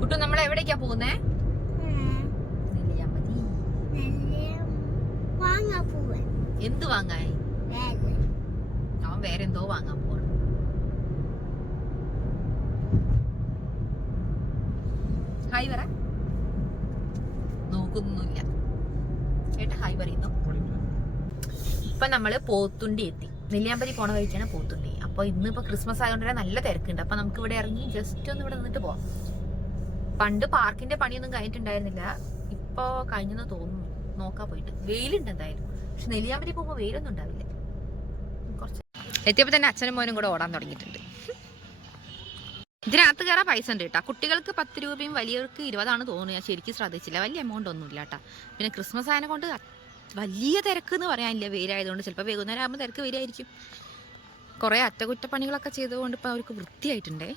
കുട്ടു നമ്മൾ എവിടേക്കാ പോകുന്നേ? എന്ത് വാങ്ങാൻ? അവൻ വേറെ എന്തോ വാങ്ങാൻ പോവാണ്. ഹായ് പറ. നോക്കുന്നില്ല ചേട്ടാ ഹായ് പറയുന്നു. ഇപ്പൊ നമ്മൾ പോത്തുണ്ടി എത്തി. നെല്ലിയാമ്പതി പോണ വഴിക്കാണ് പോത്തുണ്ടി. അപ്പൊ ഇന്നിപ്പോ ക്രിസ്മസ് ആയതുകൊണ്ട് തന്നെ നല്ല തിരക്കുണ്ട്. അപ്പൊ നമുക്ക് ഇവിടെ ഇറങ്ങി ജസ്റ്റ് ഒന്ന് ഇവിടെ നിന്നിട്ട് പോവാം. പണ്ട് പാർക്കിന്റെ പണിയൊന്നും കഴിഞ്ഞിട്ടുണ്ടായിരുന്നില്ല. ഇപ്പൊ കഴിഞ്ഞെന്ന് തോന്നുന്നു. നോക്കാൻ പോയിട്ട്. വെയിലുണ്ട് എന്തായാലും. പക്ഷെ നെല്ലിയാമ്പതി പോകുമ്പോ വെയിലൊന്നും ഉണ്ടാവില്ല. കുറച്ച് എത്തിയപ്പോ തന്നെ അച്ഛനും മോനും കൂടെ ഓടാൻ തുടങ്ങിയിട്ടുണ്ട്. ഇതിനകത്ത് കയറാൻ പൈസ ഉണ്ട് കേട്ടോ. കുട്ടികൾക്ക് പത്ത് രൂപയും വലിയവർക്ക് ഇരുപതാണ് തോന്നുന്നു. ഞാൻ ശരിക്കും ശ്രദ്ധിച്ചില്ല. വലിയ എമൗണ്ട് ഒന്നും ഇല്ല കേട്ടോ. പിന്നെ ക്രിസ്മസ് ആയതുകൊണ്ട് കൊണ്ട് വലിയ തിരക്ക് എന്ന് പറയാനില്ല. വെയിലായതുകൊണ്ട് ചിലപ്പോൾ വൈകുന്നേരം ആകുമ്പോൾ തിരക്ക് വരികയായിരിക്കും. കുറേ അറ്റകുറ്റപ്പണികളൊക്കെ ചെയ്തുകൊണ്ട് ഇപ്പോൾ അവർക്ക് വൃത്തിയായിട്ടുണ്ടേ.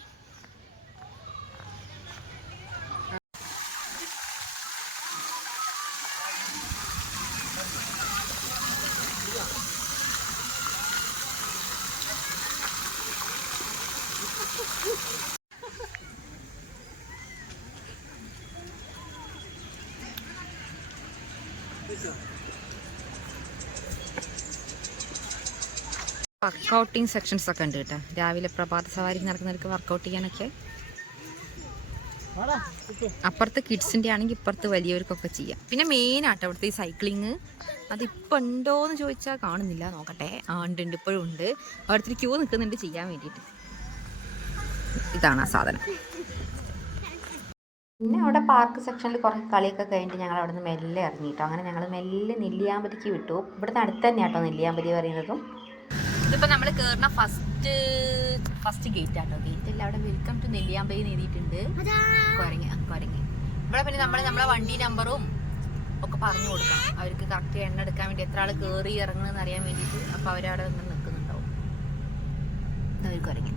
വർക്കൗട്ടിങ് സെക്ഷൻസ് ഒക്കെ ഉണ്ട് കേട്ടോ. രാവിലെ പ്രഭാത സവാരി നടക്കുന്നവർക്ക് വർക്കൗട്ട് ചെയ്യാനൊക്കെ. അപ്പുറത്ത് കിഡ്സിന്റെ ആണെങ്കിൽ ഇപ്പുറത്ത് വലിയവർക്കൊക്കെ ചെയ്യാം. പിന്നെ മെയിൻ ആട്ടോ അവിടുത്തെ ഈ സൈക്ലിങ് അതിപ്പോൾ ഉണ്ടോ എന്ന് ചോദിച്ചാൽ കാണുന്നില്ല നോക്കട്ടെ. ആ ഉണ്ട് ഉണ്ട് ഇപ്പോഴും ഉണ്ട്. അവിടുത്തെ ക്യൂ നിൽക്കുന്നുണ്ട് ചെയ്യാൻ വേണ്ടിയിട്ട്. ഇതാണ് ആ സാധനം. പിന്നെ അവിടെ പാർക്ക് സെക്ഷനിൽ കുറേ കളിയൊക്കെ കഴിഞ്ഞിട്ട് ഞങ്ങൾ അവിടെ നിന്ന് മെല്ലെ ഇറങ്ങിയിട്ടോ അങ്ങനെ ഞങ്ങൾ മെല്ലെ നെല്ലിയാമ്പതിക്ക് വിട്ടു. ഇവിടുന്ന് അടുത്ത് തന്നെയാട്ടോ നെല്ലിയാമ്പതി പറയുന്നതും. ഇതിപ്പോൾ നമ്മൾ കേറുന്ന ഫസ്റ്റ് ഫസ്റ്റ് ഗേറ്റ് ആട്ടോ. ഗേറ്റ് അല്ല അവിടെ വെൽക്കം ടു നെല്ലിയാമ്പതി നേടിയിട്ടുണ്ട് അതാ കുരങ്ങ്. ഇവിടെ പിന്നെ നമ്മൾ നമ്മളെ വണ്ടി നമ്പറും ഒക്കെ പറഞ്ഞു കൊടുക്കാം അവർക്ക് കറക്റ്റ് എണ്ണ എടുക്കാൻ വേണ്ടി എത്ര ആൾ കയറി ഇറങ്ങണമെന്ന് അറിയാൻ വേണ്ടിയിട്ട്. അപ്പോൾ അവരവിടെ നിന്ന് നിൽക്കുന്നുണ്ടാവും അവർ കുരങ്ങ്.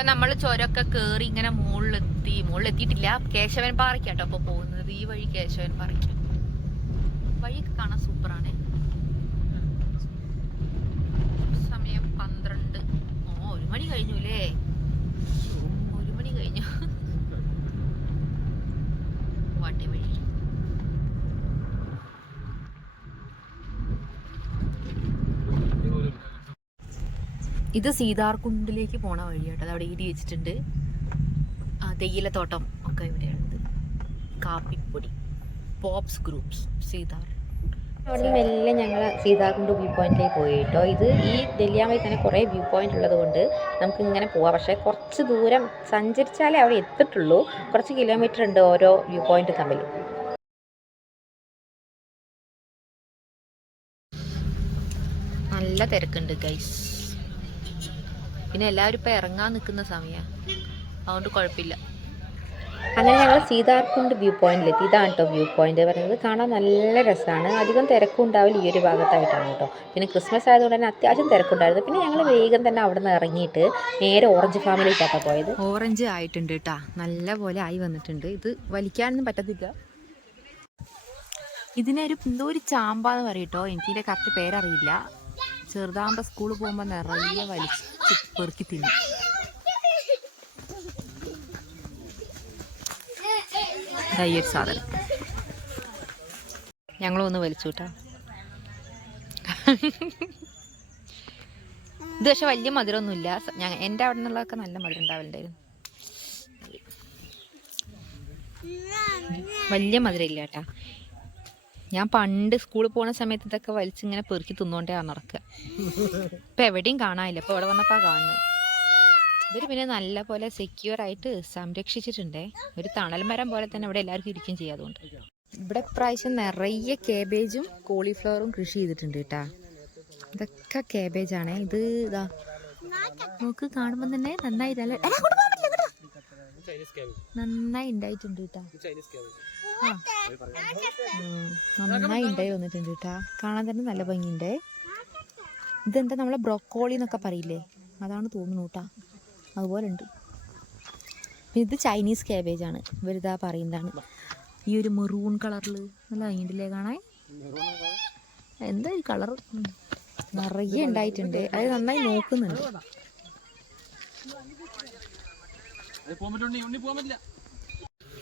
അപ്പൊ നമ്മൾ ചുരമൊക്കെ കേറി ഇങ്ങനെ മുകളിലെത്തി. മുകളിലെത്തിയിട്ടില്ല. കേശവൻ പാറയ്ക്കാട്ടോ അപ്പൊ പോകുന്നത്. ഈ വഴി കേശവൻ പാറയ്ക്ക് വഴിയൊക്കെ കാണാൻ സൂപ്പറാണ് സമയം പന്ത്രണ്ട് ഓ ഒരു മണി കഴിഞ്ഞു അല്ലേ ഒരു മണി കഴിഞ്ഞു വാട്ടി വഴി ഇത് സീതാർകുണ്ടിലേക്ക് പോണ വഴിയാട്ടോ. അത് അവിടെ ഇടി വെച്ചിട്ടുണ്ട്. തേയിലത്തോട്ടം ഒക്കെ ഇവിടെയുണ്ട് കാപ്പിപ്പൊടി. പോപ്സ് ഗ്രൂപ്പ്സ് സീതാർ അവിടെ നിന്ന് മെല്ലെ ഞങ്ങൾ സീതാർകുണ്ട് വ്യൂ പോയിന്റിലേക്ക് പോയി കേട്ടോ ഇത് ഈ ഡെല്ലിയാമയിൽ തന്നെ കുറേ വ്യൂ പോയിന്റ് ഉള്ളത് കൊണ്ട് നമുക്ക് ഇങ്ങനെ പോവാം. പക്ഷേ കുറച്ച് ദൂരം സഞ്ചരിച്ചാലേ അവിടെ എത്തിട്ടുള്ളൂ കുറച്ച് കിലോമീറ്റർ ഉണ്ട് ഓരോ വ്യൂ പോയിന്റ് തമ്മിൽ. നല്ല തിരക്കുണ്ട് ഗൈസ് പിന്നെ എല്ലാവരും ഇപ്പം ഇറങ്ങാൻ നിൽക്കുന്ന സമയമാണ് അതുകൊണ്ട് കുഴപ്പമില്ല. അങ്ങനെ ഞങ്ങൾ സീതാർകുണ്ട് വ്യൂ പോയിന്റിലെത്തി. ഇതാണ് കേട്ടോ വ്യൂ പോയിന്റ് പറയുന്നത്. കാണാൻ നല്ല രസമാണ് അധികം തിരക്കും ഉണ്ടാവില്ല ഈ ഒരു ഭാഗത്തായിട്ടാണ് കേട്ടോ പിന്നെ ക്രിസ്മസ് ആയതുകൊണ്ട് തന്നെ അത്യാവശ്യം തിരക്കുണ്ടായിരുന്നു. പിന്നെ ഞങ്ങൾ വേഗം തന്നെ അവിടെ നിന്ന് ഇറങ്ങിയിട്ട് നേരെ ഓറഞ്ച് ഫാമിലേക്കാട്ടോ പോയത്. ഓറഞ്ച് ആയിട്ടുണ്ട് കേട്ടാ നല്ല പോലെ ആയി വന്നിട്ടുണ്ട്. ഇത് വലിക്കാനൊന്നും പറ്റത്തില്ല. ഇതിനൊരു എന്തോ ഒരു ചാമ്പാന്ന് പറയട്ടോ എനിക്കിതിന്റെ കറക്റ്റ് പേരറിയില്ല. ചെറുതാകുമ്പോൾ സ്കൂളിൽ പോകുമ്പോൾ നിറയെ വലിച്ച് പെറുക്കി തിന്നും. ഈ സാധനം. ഞങ്ങളൊന്ന് വലിച്ചു കേട്ടോ. ഇത് പക്ഷെ വലിയ മധുരമൊന്നുമില്ല. ഞാൻ എന്റെ അവിടെ നിന്നുള്ളതൊക്കെ നല്ല മധുരം ഉണ്ടാവലുണ്ടായിരുന്നു. വലിയ മധുരം ഇല്ല കേട്ടാ. ഞാൻ പണ്ട് സ്കൂളിൽ പോകുന്ന സമയത്ത് ഇതൊക്കെ വലിച്ചിങ്ങനെ പെറുക്കി തിന്നുകൊണ്ടേ നടക്കുക ഇപ്പം എവിടെയും കാണാനില്ല. ഇപ്പോൾ ഇവിടെ വന്നപ്പോൾ കാണുന്നു. ഇവർ പിന്നെ നല്ല പോലെ സെക്യൂർ ആയിട്ട് സംരക്ഷിച്ചിട്ടുണ്ടേ. ഒരു തണൽ മരം പോലെ തന്നെ ഇവിടെ എല്ലാവർക്കും ഇരിക്കും ചെയ്യാതുകൊണ്ട് ഇവിടെ പ്രാവശ്യം നിറയെ കേബേജും കോളിഫ്ലവറും കൃഷി ചെയ്തിട്ടുണ്ട് കേട്ടാ. ഇതൊക്കെ കേബേജ് ആണേ. ഇത് ഇതാ. നോക്ക് കാണുമ്പോൾ തന്നെ നന്നായി നന്നായി ഉണ്ടായിട്ടുണ്ട് കേട്ടാ നന്നായി ഉണ്ടായി വന്നിട്ടുണ്ട് കേട്ടാ കാണാൻ തന്നെ നല്ല ഭംഗിയുണ്ട്. ഇതെന്താ നമ്മളെ ബ്രോക്കോളി എന്നൊക്കെ പറയില്ലേ? അതാണ് തോന്നുന്നു കേട്ടാ അതുപോലെ ഉണ്ട് ഇത് ചൈനീസ് കാബേജ് ആണ്. ഇവരിതാ പറയുന്നതാണ്. ഈ ഒരു മെറൂൺ കളറിൽ നല്ല ഭംഗിയുണ്ടല്ലേ കാണാൻ? എന്താ ഈ കളർ നിറയെ ഉണ്ടായിട്ടുണ്ട് അത് നന്നായി നോക്കുന്നുണ്ട്.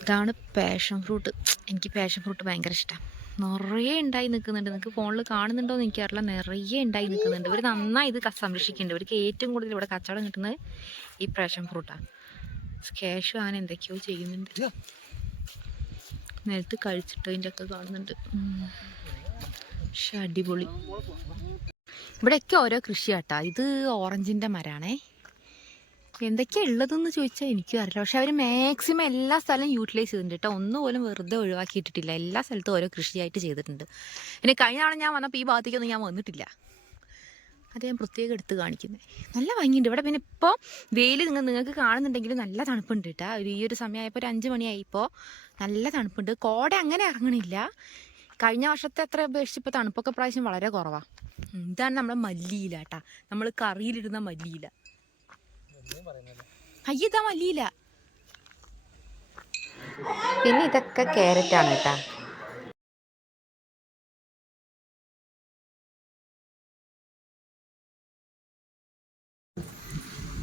ഇതാണ് പാഷൻ ഫ്രൂട്ട് എനിക്ക് പാഷൻ ഫ്രൂട്ട് ഭയങ്കര ഇഷ്ടമാണ് നിറയെ ഉണ്ടായി നിൽക്കുന്നുണ്ട് നിങ്ങൾക്ക് ഫോണിൽ കാണുന്നുണ്ടോ എന്ന് എനിക്കറിയില്ല. നിറയെ ഉണ്ടായി നിൽക്കുന്നുണ്ട് ഇവർ നന്നായി ഇത് സംരക്ഷിക്കുന്നുണ്ട്. ഇവർക്ക് ഏറ്റവും കൂടുതൽ ഇവിടെ കച്ചവടം കിട്ടുന്നത് ഈ പാഷൻ ഫ്രൂട്ടാണ് ക്യാഷ് അങ്ങനെ എന്തൊക്കെയോ ചെയ്യുന്നുണ്ട്. നിലത്ത് കഴിച്ചിട്ടതിന്റെ ഒക്കെ കാണുന്നുണ്ട്. പക്ഷെ അടിപൊളി. ഇവിടെയൊക്കെ ഓരോ കൃഷിയാട്ടാ. ഇത് ഓറഞ്ചിന്റെ മരാണേ. എന്തൊക്കെയാ ഉള്ളതെന്ന് ചോദിച്ചാൽ എനിക്കും അറിയില്ല. പക്ഷെ അവർ മാക്സിമം എല്ലാ സ്ഥലവും യൂട്ടിലൈസ് ചെയ്തിട്ടുണ്ട് കേട്ടോ. ഒന്നും പോലും വെറുതെ ഒഴിവാക്കിയിട്ടില്ല എല്ലാ സ്ഥലത്തും ഓരോ കൃഷിയായിട്ട് ചെയ്തിട്ടുണ്ട്. പിന്നെ കഴിഞ്ഞ തവണ ഞാൻ വന്നപ്പോൾ ഈ ഭാഗത്തേക്കൊന്നും ഞാൻ വന്നിട്ടില്ല. അത് ഞാൻ പ്രത്യേകം എടുത്ത് കാണിക്കുന്നത് നല്ല ഭംഗിയുണ്ട്. ഇവിടെ പിന്നെ ഇപ്പോൾ വെയിൽ നിങ്ങൾ നിങ്ങൾക്ക് കാണുന്നുണ്ടെങ്കിൽ നല്ല തണുപ്പുണ്ട് കേട്ടോ. ഈ ഒരു സമയമായപ്പോൾ ഒരു അഞ്ച് മണിയായി ഇപ്പോൾ നല്ല തണുപ്പുണ്ട്. കോട അങ്ങനെ ഇറങ്ങണില്ല. കഴിഞ്ഞ വർഷത്തെ അത്ര അപേക്ഷിച്ച് ഇപ്പോൾ തണുപ്പൊക്കെ പ്രാവശ്യം വളരെ കുറവാണ് ഇതാണ് നമ്മുടെ മല്ലിയില കേട്ടോ. നമ്മൾ കറിയിലിടുന്ന മല്ലിയില. അയ്യതാ പിന്നെ ഇതൊക്കെ കാരറ്റ് ആണ് കേട്ടാ.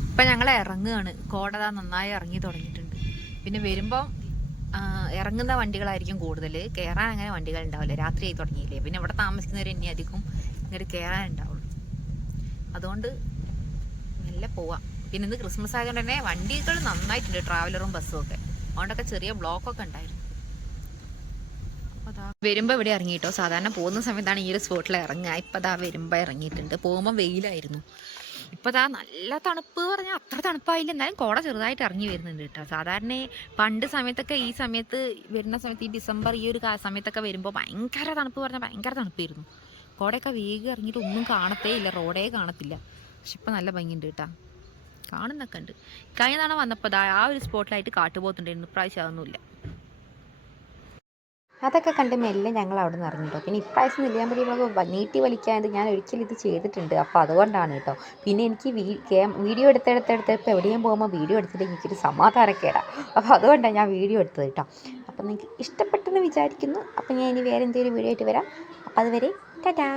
ഇപ്പൊ ഞങ്ങൾ ഇറങ്ങുകയാണ് കോടത നന്നായി ഇറങ്ങി തുടങ്ങിയിട്ടുണ്ട്. പിന്നെ വരുമ്പം ഇറങ്ങുന്ന വണ്ടികളായിരിക്കും കൂടുതൽ കയറാൻ അങ്ങനെ വണ്ടികൾ ഉണ്ടാവില്ല. രാത്രി ആയി തുടങ്ങിയില്ലേ. പിന്നെ ഇവിടെ താമസിക്കുന്നവർ ഇനി അധികം ഇങ്ങോട്ട് കയറാൻ ഉണ്ടാവുള്ളൂ. അതുകൊണ്ട് നല്ല പോവാം. പിന്നെ ഇന്ന് ക്രിസ്മസ് ആയതുകൊണ്ട് തന്നെ വണ്ടികൾ നന്നായിട്ടുണ്ട് ട്രാവലറും ബസ്സും ഒക്കെ. അതുകൊണ്ടൊക്കെ ചെറിയ ബ്ലോക്കൊക്കെ ഉണ്ടായിരുന്നു. വരുമ്പോൾ ഇവിടെ ഇറങ്ങിയിട്ടോ സാധാരണ പോകുന്ന സമയത്താണ് ഈ ഒരു സ്പോട്ടിൽ ഇറങ്ങുക. ഇപ്പൊ ദാ വരുമ്പോ ഇറങ്ങിയിട്ടുണ്ട്. പോകുമ്പോൾ വെയിലായിരുന്നു. ഇപ്പൊ ദാ നല്ല തണുപ്പ് പറഞ്ഞാൽ അത്ര തണുപ്പായില്ല. എന്നാലും കോട ചെറുതായിട്ട് ഇറങ്ങി വരുന്നുണ്ട് കേട്ടോ. സാധാരണ പണ്ട് സമയത്തൊക്കെ ഈ സമയത്ത് വരുന്ന സമയത്ത് ഈ ഡിസംബർ ഈ ഒരു സമയത്തൊക്കെ വരുമ്പോൾ ഭയങ്കര തണുപ്പ് പറഞ്ഞാൽ ഭയങ്കര തണുപ്പായിരുന്നു. കോടയൊക്കെ വേഗം ഇറങ്ങിയിട്ട് ഒന്നും കാണത്തേ ഇല്ല. റോഡേ കാണത്തില്ല. പക്ഷെ ഇപ്പം നല്ല ഭംഗിയുണ്ട് കേട്ടോ. കാണുന്നൊക്കെ ഉണ്ട്. കഴിഞ്ഞ തവണ വന്നപ്പോൾ ആ ഒരു സ്പോട്ടിലായിട്ട് കാട്ടുപോത്തുണ്ടായിരുന്നു. ഇപ്രാവശ്യം അതൊന്നുമില്ല. അതൊക്കെ കണ്ട് മെല്ലെ ഞങ്ങൾ അവിടെ നിന്ന് ഇറങ്ങി കേട്ടോ. പിന്നെ ഇപ്രാവശ്യം നെല്ലിയാമ്പതി വ്ളോഗ് നീട്ടി വലിക്കാതെ ഞാൻ ഒരിക്കലും ഇത് ചെയ്തിട്ടുണ്ട്. അപ്പോൾ അതുകൊണ്ടാണ് കേട്ടോ. പിന്നെ എനിക്ക് വീഡിയോ എടുത്തെടുത്തെടുത്ത് ഇപ്പോൾ എവിടെയും പോകുമ്പോൾ വീഡിയോ എടുത്തിട്ട് എനിക്കൊരു സമാധാനക്കേടാണ് അപ്പോൾ അതുകൊണ്ടാണ് ഞാൻ വീഡിയോ എടുത്തത് കേട്ടോ. അപ്പോൾ നിങ്ങൾക്ക് ഇഷ്ടപ്പെട്ടെന്ന് വിചാരിക്കുന്നു. അപ്പോൾ ഞാൻ ഇനി വേറെ എന്തെങ്കിലും വീഡിയോ ആയിട്ട് വരാം. അപ്പോൾ അതുവരെ ടാറ്റാ.